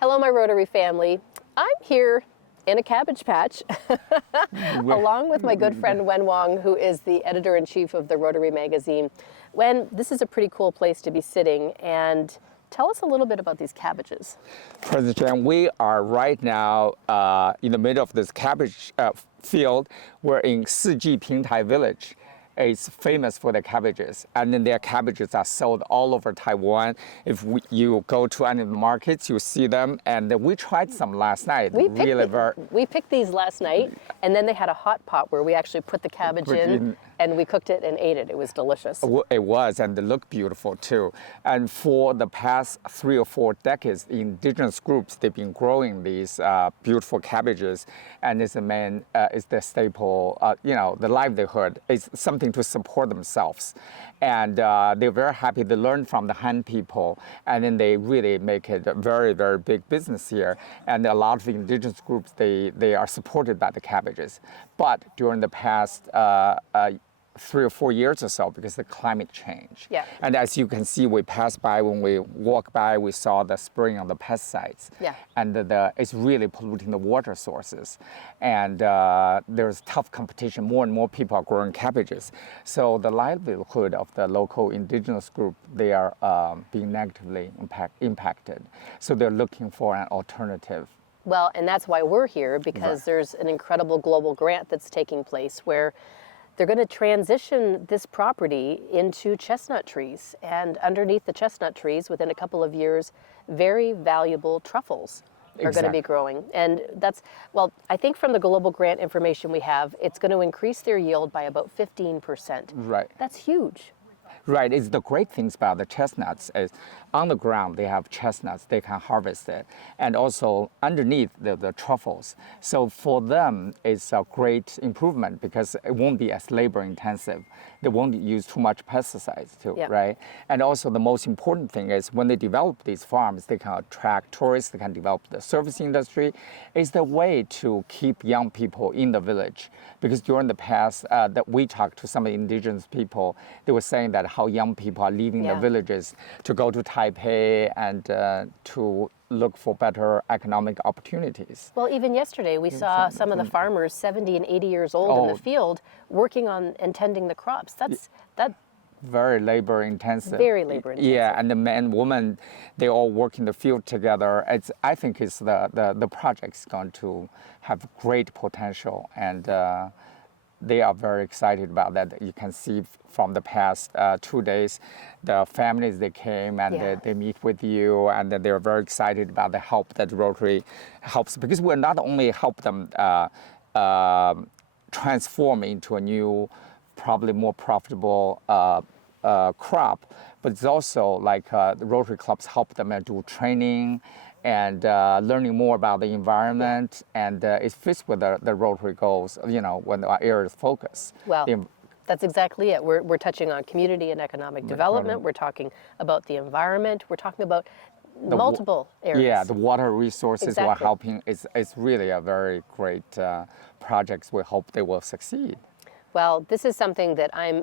Hello, my Rotary family. I'm here in a cabbage patch along with my good friend Wen Wang, who is the editor-in-chief of the Rotary magazine. Wen, this is a pretty cool place to be sitting, and tell us a little bit about these cabbages. President Chen, we are right now in the middle of this cabbage field. We're in Siji Pingtai village. It's famous for the cabbages, and then their cabbages are sold all over Taiwan. If you go to any of the markets, you see them, and we tried some last night. We picked these last night, and then they had a hot pot where we actually put the cabbage in, and we cooked it and ate it. It was delicious. It was, and they look beautiful too. And for the past 3 or 4 decades, indigenous groups, they've been growing these beautiful cabbages, and it's the staple, the livelihood. It's something to support themselves. And they're very happy to learn from the Han people, and then they really make it a very, very big business here. And a lot of indigenous groups, they are supported by the cabbages. But during the past 3 or 4 years or so, because of the climate change. Yeah. And as you can see, we passed by, when we walk by, we saw the spraying of the pesticides. Yeah. And it's really polluting the water sources. And there's tough competition. More and more people are growing cabbages. So the livelihood of the local indigenous group, they are being negatively impacted. So they're looking for an alternative. Well, and that's why we're here, because there's an incredible global grant that's taking place where they're going to transition this property into chestnut trees. And underneath the chestnut trees, within a couple of years, very valuable truffles are going to be growing. And I think from the global grant information we have, it's going to increase their yield by about 15%. Right. That's huge. Right. It's the great things about the chestnuts is on the ground they have chestnuts, they can harvest it, and also underneath the truffles. So for them, it's a great improvement because it won't be as labor intensive. They won't use too much pesticides too, right? And also the most important thing is when they develop these farms, they can attract tourists, they can develop the service industry. It's the way to keep young people in the village, because during the past that we talked to some indigenous people, they were saying that how young people are leaving the villages to go to Taipei and to look for better economic opportunities. Well, even yesterday we saw some of the farmers, 70 and 80 years old in the field, working on and tending the crops. That's very labor intensive. Very labor intensive. Yeah, and the man, woman, they all work in the field together. I think it's the project's going to have great potential, and they are very excited about that. You can see from the past 2 days, the families, they came and they meet with you, and they're very excited about the help that Rotary helps, because we're not only help them transform into a new, probably more profitable crop, but it's also like the Rotary clubs help them do training and learning more about the environment, and it fits with the Rotary goals, when our areas focus. Well, that's exactly it. We're touching on community and economic development. We're talking about the environment. We're talking about multiple areas. Yeah, the water resources we're helping. It's really a very great project. We hope they will succeed. Well, this is something that I'm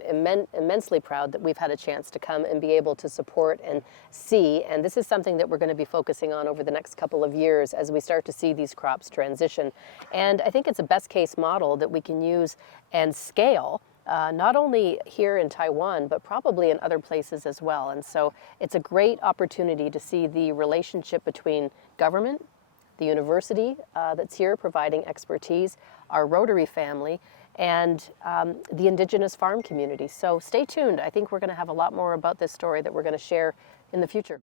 immensely proud that we've had a chance to come and be able to support and see. And this is something that we're going to be focusing on over the next couple of years as we start to see these crops transition. And I think it's a best case model that we can use and scale, not only here in Taiwan, but probably in other places as well. And so it's a great opportunity to see the relationship between government, the university that's here providing expertise, our Rotary family, and the indigenous farm community. So stay tuned. I think we're going to have a lot more about this story that we're going to share in the future.